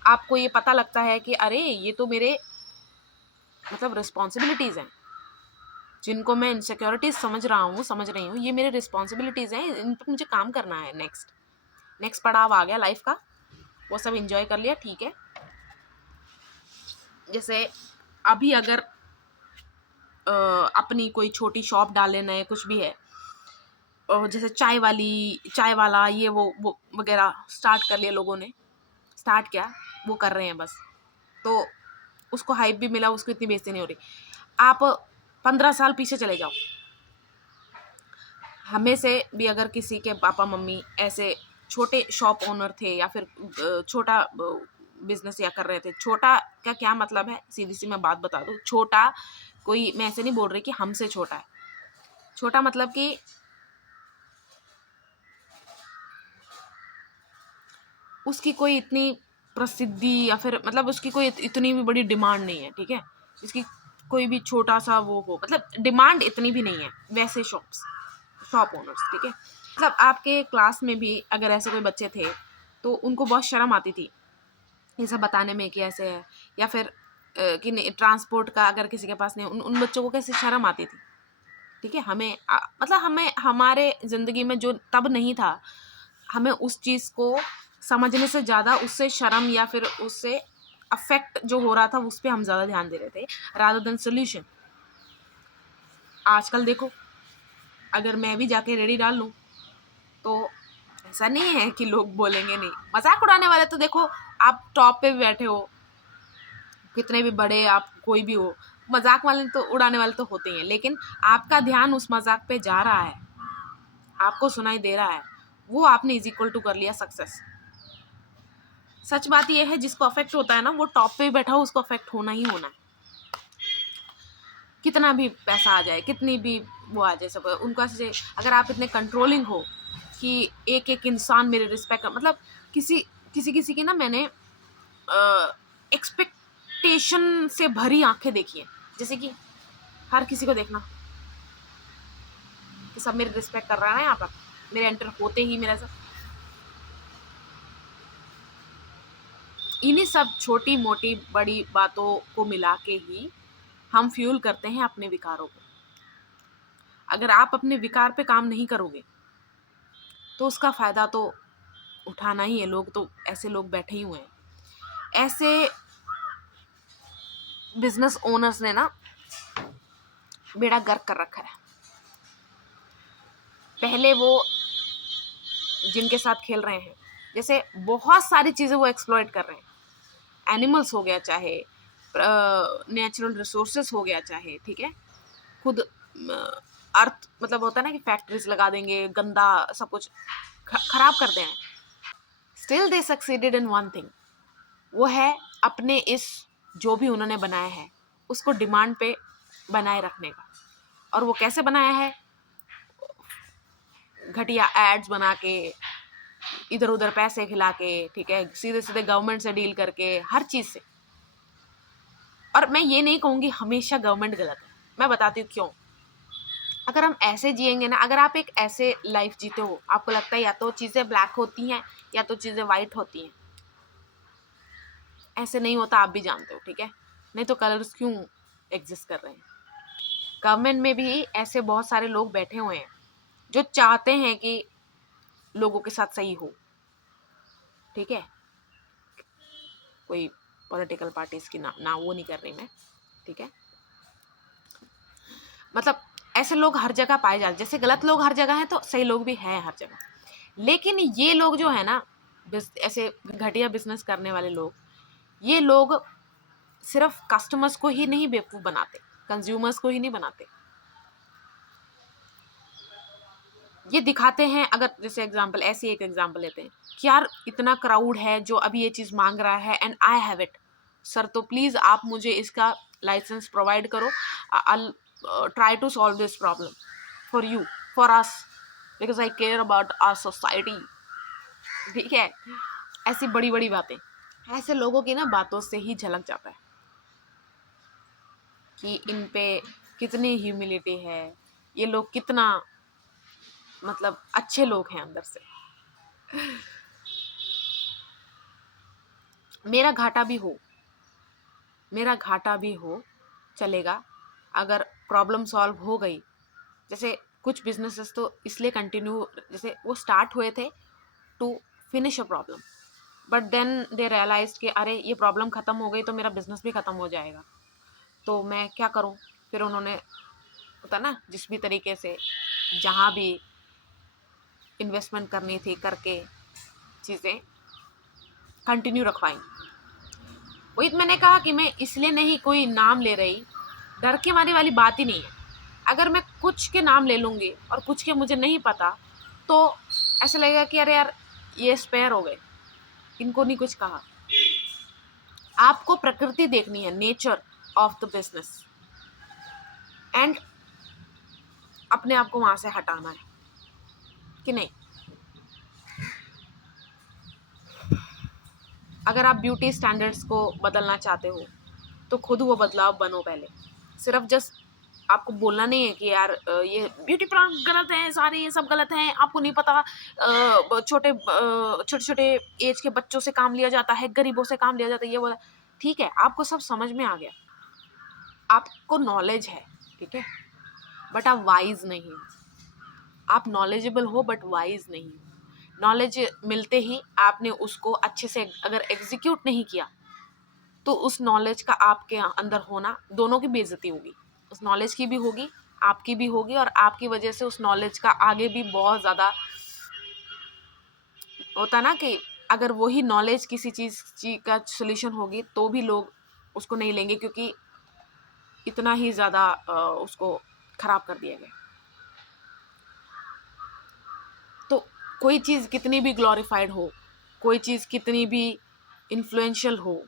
आपको ये पता लगता है कि अरे ये तो मेरे रिस्पॉन्सिबिलिटीज़ हैं, जिनको मैं इनसिक्योरिटीज समझ रही हूँ, ये मेरे रिस्पॉन्सिबिलिटीज़ हैं, इन पर मुझे काम करना है। नेक्स्ट पड़ाव आ गया लाइफ का, वो सब इंजॉय कर लिया, ठीक है। जैसे अभी अगर अपनी कोई छोटी शॉप डाल लेना है, कुछ भी है, जैसे चाय वाला ये वो वगैरह स्टार्ट कर लिया लोगों ने, स्टार्ट किया, वो कर रहे हैं बस, तो उसको हाइप भी मिला, उसको इतनी बेइज्जती नहीं हो रही। आप 15 साल पीछे चले जाओ, हमें से भी अगर किसी के पापा मम्मी ऐसे छोटे शॉप ओनर थे या फिर छोटा बिजनेस या कर रहे थे, छोटा का क्या मतलब है, सीधी सी मैं बात बता दूं, छोटा कोई, मैं ऐसे नहीं बोल रही कि हमसे छोटा है, छोटा मतलब कि उसकी कोई इतनी प्रसिद्धि या फिर मतलब उसकी कोई इतनी भी बड़ी डिमांड नहीं है, ठीक है, इसकी कोई भी छोटा सा वो हो, मतलब डिमांड इतनी भी नहीं है, वैसे शॉप ओनर्स, ठीक है। मतलब आपके क्लास में भी अगर ऐसे कोई बच्चे थे तो उनको बहुत शर्म आती थी ये सब बताने में कि ऐसे है, या फिर कि ट्रांसपोर्ट का अगर किसी के पास नहीं, उन बच्चों को कैसे शर्म आती थी, ठीक है। हमें हमारे ज़िंदगी में जो तब नहीं था, हमें उस चीज़ को समझने से ज़्यादा उससे शर्म या फिर उससे अफेक्ट जो हो रहा था उस पर हम ज़्यादा ध्यान दे रहे थे रादर देन सोल्यूशन। आजकल देखो, अगर मैं भी जाके रेडी डाल लूँ तो ऐसा नहीं है कि लोग बोलेंगे नहीं, मजाक उड़ाने वाले तो देखो, आप टॉप पे भी बैठे हो, कितने भी बड़े आप कोई भी हो, मजाक वाले तो उड़ाने वाले तो होते ही हैं, लेकिन आपका ध्यान उस मजाक पे जा रहा है, आपको सुनाई दे रहा है, वो आपने इज इक्वल टू कर लिया सक्सेस। सच बात यह है, जिसको अफेक्ट होता है ना, वो टॉप पे बैठा हो, उसको अफेक्ट होना ही होना है। कितना भी पैसा आ जाए, कितनी भी वो आ जाए, सब उनको ऐसे, अगर आप इतने कंट्रोलिंग हो कि एक एक इंसान मेरे रिस्पेक्ट, मतलब किसी किसी किसी की ना, मैंने एक्सपेक्टेशन से भरी आंखें देखी हैं, जैसे कि हर किसी को देखना कि सब मेरे रिस्पेक्ट कर रहा है यहाँ पर, मेरे एंटर होते ही मेरा सब, इन्हीं सब छोटी मोटी बड़ी बातों को मिला के ही हम फ्यूल करते हैं अपने विकारों को। अगर आप अपने विकार पे काम नहीं करोगे तो उसका फायदा तो उठाना ही है। लोग तो ऐसे लोग बैठे ही हुए हैं, ऐसे बिजनेस ओनर्स ने ना बेड़ा गर्क कर रखा है। पहले वो जिनके साथ खेल रहे हैं, जैसे बहुत सारी चीजें वो एक्सप्लॉइट कर रहे हैं, एनिमल्स हो गया, चाहे नेचुरल रिसोर्सेस हो गया, चाहे ठीक है, खुद अर्थ, मतलब होता है ना कि फैक्ट्रीज लगा देंगे, गंदा सब कुछ खराब कर दें। Still they succeeded in one thing, वो है अपने इस जो भी उन्होंने बनाया है उसको डिमांड पे बनाए रखने का। और वो कैसे बनाया है? घटिया एड्स बना के, इधर उधर पैसे खिला के, ठीक है, सीधे सीधे गवर्नमेंट से डील करके, हर चीज से। और मैं ये नहीं कहूंगी हमेशा गवर्नमेंट गलत है, मैं बताती हूँ क्यों। अगर हम ऐसे जिएंगे ना, अगर आप एक ऐसे लाइफ जीते हो, आपको लगता है या तो चीजें ब्लैक होती हैं या तो चीजें वाइट होती हैं, ऐसे नहीं होता, आप भी जानते हो, ठीक है, नहीं तो कलर्स क्यों एग्जिस्ट कर रहे हैं। गवर्नमेंट में भी ऐसे बहुत सारे लोग बैठे हुए हैं जो चाहते हैं कि लोगों के साथ सही हो, ठीक है, कोई पॉलिटिकल पार्टीज की ना वो नहीं कर रही मैं, ठीक है, मतलब ऐसे लोग हर जगह पाए जाते, जैसे गलत लोग हर जगह हैं तो सही लोग भी हैं हर जगह। लेकिन ये लोग जो है ना, ऐसे घटिया बिजनेस करने वाले लोग, ये लोग सिर्फ कस्टमर्स को ही नहीं बेवकूफ बनाते, कंज्यूमर्स को ही नहीं बनाते, ये दिखाते हैं। अगर जैसे एग्जांपल, ऐसे एक एग्जांपल लेते हैं कि यार इतना क्राउड है जो अभी ये चीज मांग रहा है and I have it, sir तो प्लीज आप मुझे इसका लाइसेंस प्रोवाइड करो, I try to solve this problem for you, for us, because I care about our society, ठीक है। ऐसी बड़ी बड़ी बातें, ऐसे लोगों की ना बातों से ही झलक जाता है कि इन पे कितनी ह्यूमिलिटी है, ये लोग कितना मतलब अच्छे लोग हैं अंदर से। मेरा घाटा भी हो चलेगा अगर प्रॉब्लम सॉल्व हो गई। जैसे कुछ बिजनेसेस तो इसलिए कंटिन्यू, जैसे वो स्टार्ट हुए थे to finish a problem, but then they realize कि अरे ये प्रॉब्लम ख़त्म हो गई तो मेरा बिजनेस भी ख़त्म हो जाएगा, तो मैं क्या करूं। फिर उन्होंने, होता ना, जिस भी तरीके से जहाँ भी इन्वेस्टमेंट करनी थी करके चीज़ें कंटिन्यू रखवाई। वही तो मैंने कहा कि मैं इसलिए नहीं कोई नाम ले रही, डर के मारे वाली बात ही नहीं है। अगर मैं कुछ के नाम ले लूँगी और कुछ के मुझे नहीं पता, तो ऐसा लगेगा कि अरे यार ये स्पेयर हो गए, इनको नहीं कुछ कहा। आपको प्रकृति देखनी है, nature of the business, and अपने आप को वहां से हटाना है कि नहीं। अगर आप ब्यूटी स्टैंडर्ड्स को बदलना चाहते हो तो खुद वो बदलाव बनो पहले। सिर्फ जस्ट आपको बोलना नहीं है कि यार ये ब्यूटी प्रोडक्ट गलत है, सारे ये सब गलत हैं, आपको नहीं पता, छोटे छोटे एज के बच्चों से काम लिया जाता है, गरीबों से काम लिया जाता है, ये वो। ठीक है, आपको सब समझ में आ गया, आपको नॉलेज है, ठीक है, बट आप वाइज नहीं हो। आप नॉलेजेबल हो बट वाइज नहीं हो। नॉलेज मिलते ही आपने उसको अच्छे से अगर एग्जीक्यूट नहीं किया तो उस नॉलेज का आपके अंदर होना, दोनों की बेइज्जती होगी, उस नॉलेज की भी होगी, आपकी भी होगी, और आपकी वजह से उस नॉलेज का आगे भी बहुत ज़्यादा होता ना कि अगर वही नॉलेज किसी चीज़ का सोल्यूशन होगी तो भी लोग उसको नहीं लेंगे क्योंकि इतना ही ज़्यादा उसको ख़राब कर दिया गया। तो कोई चीज़ कितनी भी ग्लोरीफाइड हो, कोई चीज़ कितनी भी इन्फ्लुएंशियल हो,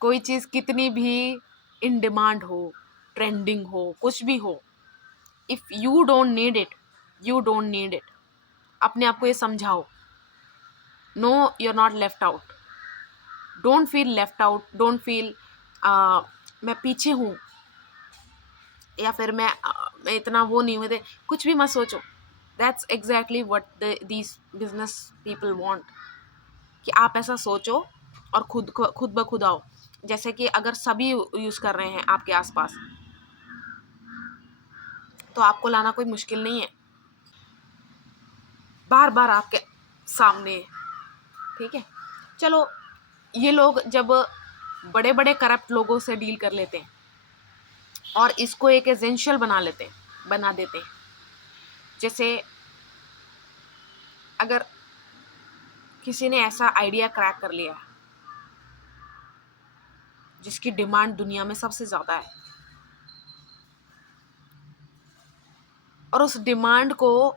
कोई चीज़ कितनी भी इन डिमांड हो, ट्रेंडिंग हो, कुछ भी हो, if you don't need it, you don't need it. अपने आप को ये समझाओ, no you are not left out, don't feel left out, don't feel मैं पीछे हूँ, या फिर मैं इतना वो नहीं हुए थे, कुछ भी मत सोचो। That's exactly what these business people want, कि आप ऐसा सोचो और खुद ब खुद आओ। जैसे कि अगर सभी यूज़ कर रहे हैं आपके आसपास, तो आपको लाना कोई मुश्किल नहीं है, बार बार आपके सामने, ठीक है। चलो, ये लोग जब बड़े बड़े करप्ट लोगों से डील कर लेते हैं और इसको एक एसेंशियल बना देते हैं। जैसे अगर किसी ने ऐसा आइडिया क्रैक कर लिया जिसकी डिमांड दुनिया में सबसे ज़्यादा है, और उस डिमांड को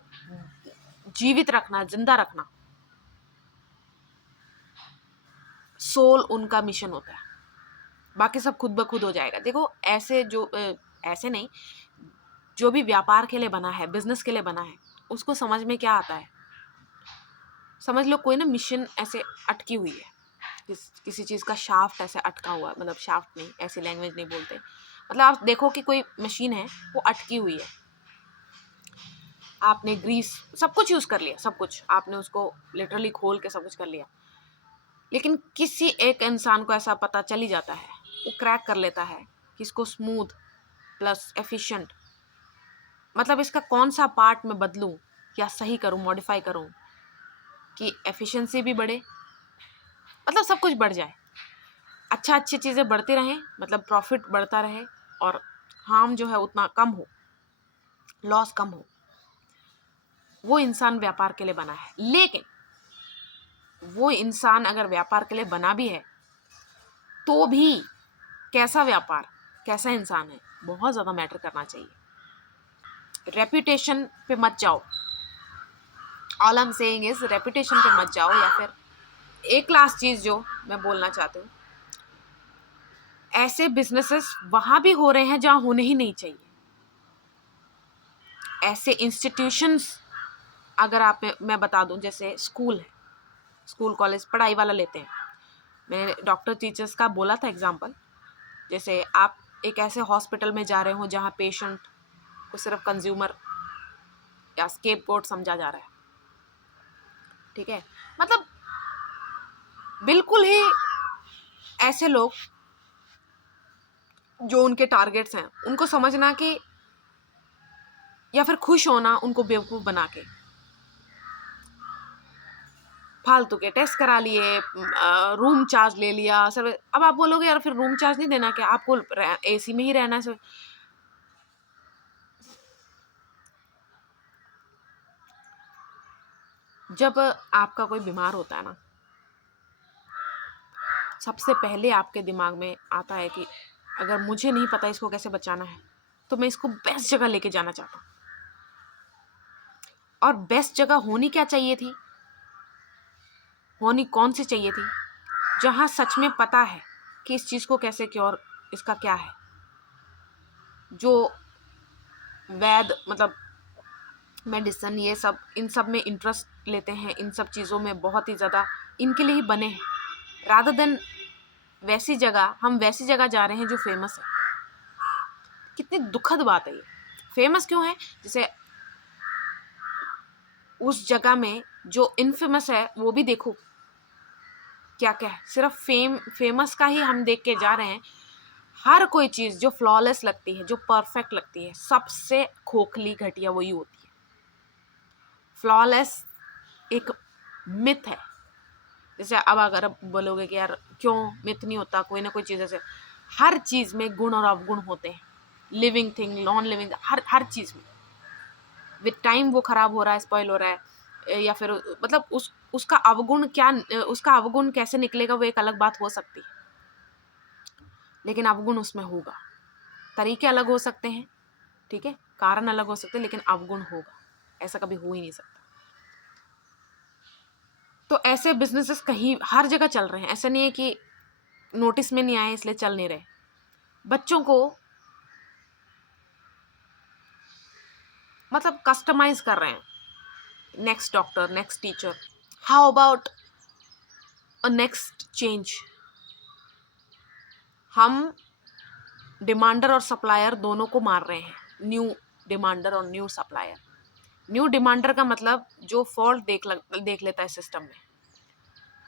जीवित रखना, जिंदा रखना, सोल उनका मिशन होता है। बाकी सब खुद ब खुद हो जाएगा। देखो, ऐसे नहीं, जो भी व्यापार के लिए बना है, बिजनेस के लिए बना है, उसको समझ में क्या आता है। समझ लो कोई ना मिशन ऐसे अटकी हुई है, किसी चीज़ का शाफ्ट ऐसे अटका हुआ है, मतलब शाफ्ट नहीं, ऐसी लैंग्वेज नहीं बोलते, मतलब आप देखो कि कोई मशीन है वो अटकी हुई है, आपने ग्रीस सब कुछ यूज़ कर लिया, सब कुछ आपने उसको लिटरली खोल के सब कुछ कर लिया, लेकिन किसी एक इंसान को ऐसा पता चल ही जाता है, वो क्रैक कर लेता है कि इसको स्मूथ प्लस एफिशिएंट, मतलब इसका कौन सा पार्ट मैं बदलूं या सही करूं, मॉडिफाई करूं कि एफिशिएंसी भी बढ़े, मतलब सब कुछ बढ़ जाए, अच्छी चीज़ें बढ़ती रहें, मतलब प्रॉफिट बढ़ता रहे और हार्म जो है उतना कम हो, लॉस कम हो। वो इंसान व्यापार के लिए बना है। लेकिन वो इंसान अगर व्यापार के लिए बना भी है तो भी कैसा व्यापार, कैसा इंसान है, बहुत ज़्यादा मैटर करना चाहिए। रेपुटेशन पे मत जाओ, all I am saying is reputation पे मत जाओ। या फिर एक लास्ट चीज़ जो मैं बोलना चाहती हूँ, ऐसे बिजनेसेस वहाँ भी हो रहे हैं जहाँ होने ही नहीं चाहिए। ऐसे इंस्टीट्यूशंस अगर मैं बता दूं, जैसे स्कूल है, स्कूल कॉलेज पढ़ाई वाला लेते हैं, मैंने डॉक्टर टीचर्स का बोला था एग्जांपल। जैसे आप एक ऐसे हॉस्पिटल में जा रहे हो जहाँ पेशेंट को सिर्फ कंज्यूमर या स्केपगोट समझा जा रहा है, ठीक है, मतलब बिल्कुल ही ऐसे लोग जो उनके टारगेट्स हैं उनको समझना कि, या फिर खुश होना उनको बेवकूफ़ बना के, फालतू के टेस्ट करा लिए, रूम चार्ज ले लिया सर। अब आप बोलोगे यार फिर रूम चार्ज नहीं देना क्या, आपको एसी में ही रहना है सर। जब आपका कोई बीमार होता है ना, सबसे पहले आपके दिमाग में आता है कि अगर मुझे नहीं पता इसको कैसे बचाना है तो मैं इसको बेस्ट जगह लेके जाना चाहता हूँ। और बेस्ट जगह होनी क्या चाहिए थी, होनी कौन सी चाहिए थी, जहाँ सच में पता है कि इस चीज़ को कैसे क्योर, इसका क्या है। जो वैद मतलब मेडिसिन, ये सब, इन सब में इंटरेस्ट लेते हैं, इन सब चीज़ों में बहुत ही ज़्यादा इनके लिए ही बने हैं, रादर देन वैसी जगह, हम वैसी जगह जा रहे हैं जो फेमस है। कितनी दुखद बात है ये। फेमस क्यों है? जैसे उस जगह में जो इनफेमस है वो भी देखो क्या क्या है, सिर्फ फेमस का ही हम देख के जा रहे हैं। हर कोई चीज़ जो फ्लॉलेस लगती है, जो परफेक्ट लगती है, सबसे खोखली घटिया वही होती है। फ्लॉलेस एक मिथ है। जैसे अब अगर आप बोलोगे कि यार क्यों मिथ नहीं होता, कोई ना कोई चीज़, जैसे हर चीज़ में गुण और अवगुण होते हैं, लिविंग थिंग, नॉन लिविंग, हर चीज़ में विद टाइम वो खराब हो रहा है, स्पॉइल हो रहा है, या फिर मतलब उसका अवगुण क्या, उसका अवगुण कैसे निकलेगा वो एक अलग बात हो सकती है। लेकिन अवगुण उसमें होगा। तरीके अलग हो सकते हैं, ठीक है, कारण अलग हो सकते हैं, लेकिन अवगुण होगा, ऐसा कभी हो ही नहीं सकता। तो ऐसे बिजनेसेस कहीं हर जगह चल रहे हैं, ऐसा नहीं है कि नोटिस में नहीं आए इसलिए चल नहीं रहे। बच्चों को मतलब कस्टमाइज कर रहे हैं, next doctor, next teacher, how about a next change. हम डिमांडर और सप्लायर दोनों को मार रहे हैं, न्यू डिमांडर और न्यू सप्लायर। न्यू डिमांडर का मतलब जो फॉल्ट देख लेता है सिस्टम में,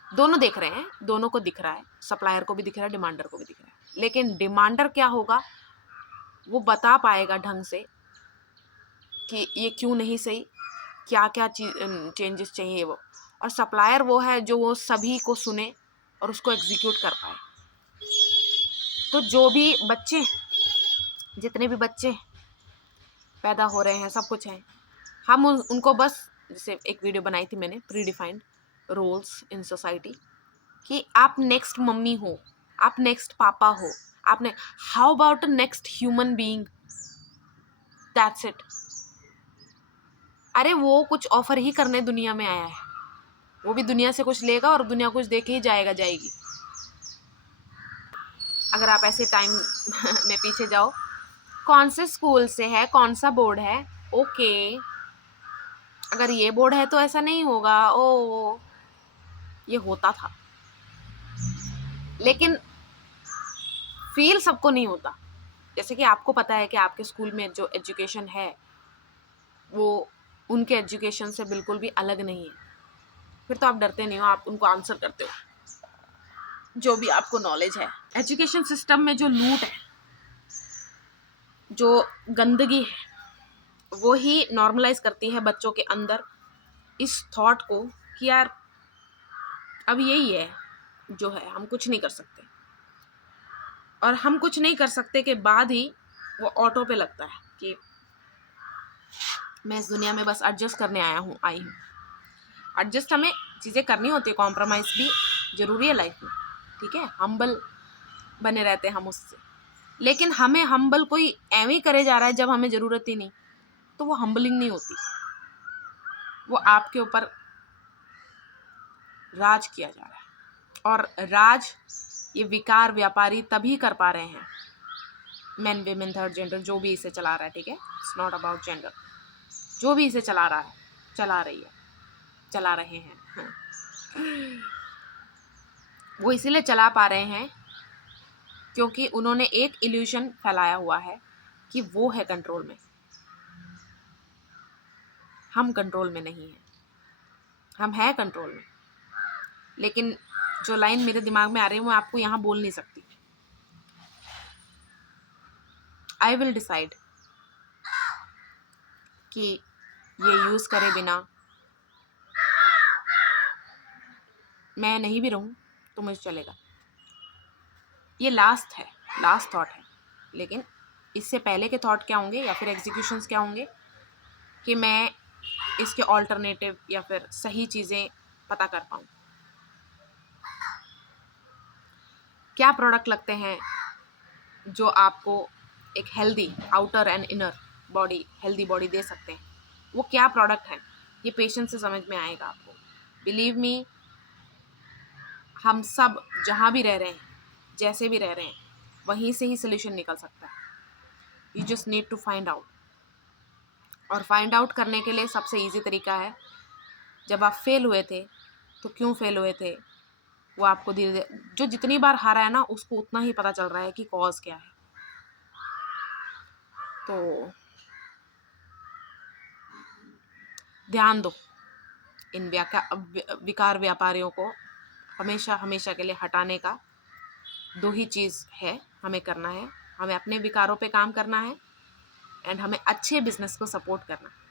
दोनों देख रहे हैं, दोनों को दिख रहा है, सप्लायर को भी दिख रहा है, डिमांडर को भी दिख रहा है। लेकिन डिमांडर क्या होगा, वो बता पाएगा ढंग से कि ये क्यों नहीं सही, क्या क्या चेंजेस चाहिए वो। और सप्लायर वो है जो वो सभी को सुने और उसको एग्जीक्यूट कर पाए। तो जो भी बच्चे, जितने भी बच्चे पैदा हो रहे हैं, सब कुछ है, हम उनको बस, जैसे एक वीडियो बनाई थी मैंने, predefined roles in society, कि आप नेक्स्ट मम्मी हो, आप नेक्स्ट पापा हो, आपने, how about next human being, that's it. अरे वो कुछ ऑफर ही करने दुनिया में आया है, वो भी दुनिया से कुछ लेगा और दुनिया कुछ दे के ही जाएगी। अगर आप ऐसे टाइम में पीछे जाओ, कौन से स्कूल से है, कौन सा बोर्ड है, ओके, अगर ये बोर्ड है तो ऐसा नहीं होगा, ओ ये होता था। लेकिन फील सबको नहीं होता। जैसे कि आपको पता है कि आपके स्कूल में जो एजुकेशन है वो उनके एजुकेशन से बिल्कुल भी अलग नहीं है, फिर तो आप डरते नहीं हो, आप उनको आंसर करते हो जो भी आपको नॉलेज है। एजुकेशन सिस्टम में जो लूट है, जो गंदगी है, वो ही नॉर्मलाइज करती है बच्चों के अंदर इस थॉट को कि यार अब यही है जो है, हम कुछ नहीं कर सकते। और हम कुछ नहीं कर सकते के बाद ही वो ऑटो पे लगता है कि मैं इस दुनिया में बस एडजस्ट करने आई हूँ। एडजस्ट हमें चीज़ें करनी होती है, कॉम्प्रोमाइज़ भी ज़रूरी है लाइफ में, ठीक है, हम्बल बने रहते हैं हम उससे। लेकिन हमें हम्बल कोई एवं ही करे जा रहा है जब हमें ज़रूरत ही नहीं, तो वो हम्बलिंग नहीं होती, वो आपके ऊपर राज किया जा रहा है। और राज ये विकार व्यापारी तभी कर पा रहे हैं, मेन वेमेन थर्ड जेंडर जो भी इसे चला रहा है, ठीक है, इट्स नॉट अबाउट जेंडर, जो भी इसे चला रहा है, चला रही है, चला रहे हैं, वो इसीलिए चला पा रहे हैं क्योंकि उन्होंने एक इल्यूशन फैलाया हुआ है कि वो है कंट्रोल में। हम कंट्रोल में नहीं हैं, हम हैं कंट्रोल में। लेकिन जो लाइन मेरे दिमाग में आ रही है वो आपको यहाँ बोल नहीं सकती। आई विल डिसाइड कि ये यूज़ करे बिना मैं नहीं भी रहूँ तो मुझे चलेगा। ये लास्ट थॉट है। लेकिन इससे पहले के थॉट क्या होंगे या फिर एग्जीक्यूशंस क्या होंगे कि मैं इसके ऑल्टरनेटिव या फिर सही चीज़ें पता कर पाऊँ। क्या प्रोडक्ट लगते हैं जो आपको एक healthy outer and inner body, healthy body दे सकते हैं, वो क्या प्रोडक्ट है, ये पेशेंस से समझ में आएगा आपको। बिलीव मी, हम सब जहाँ भी रह रहे हैं, जैसे भी रह रहे हैं, वहीं से ही सोल्यूशन निकल सकता है। You just need to find out. और फाइंड आउट करने के लिए सबसे इजी तरीका है, जब आप फेल हुए थे तो क्यों फेल हुए थे, वो आपको धीरे धीरे, जो जितनी बार हारा है ना उसको उतना ही पता चल रहा है कि कॉज क्या है। तो ध्यान दो, इन विकार व्यापारियों को हमेशा के लिए हटाने का 2 ही चीज़ है हमें करना है। हमें अपने विकारों पे काम करना है एंड हमें अच्छे बिजनेस को सपोर्ट करना है।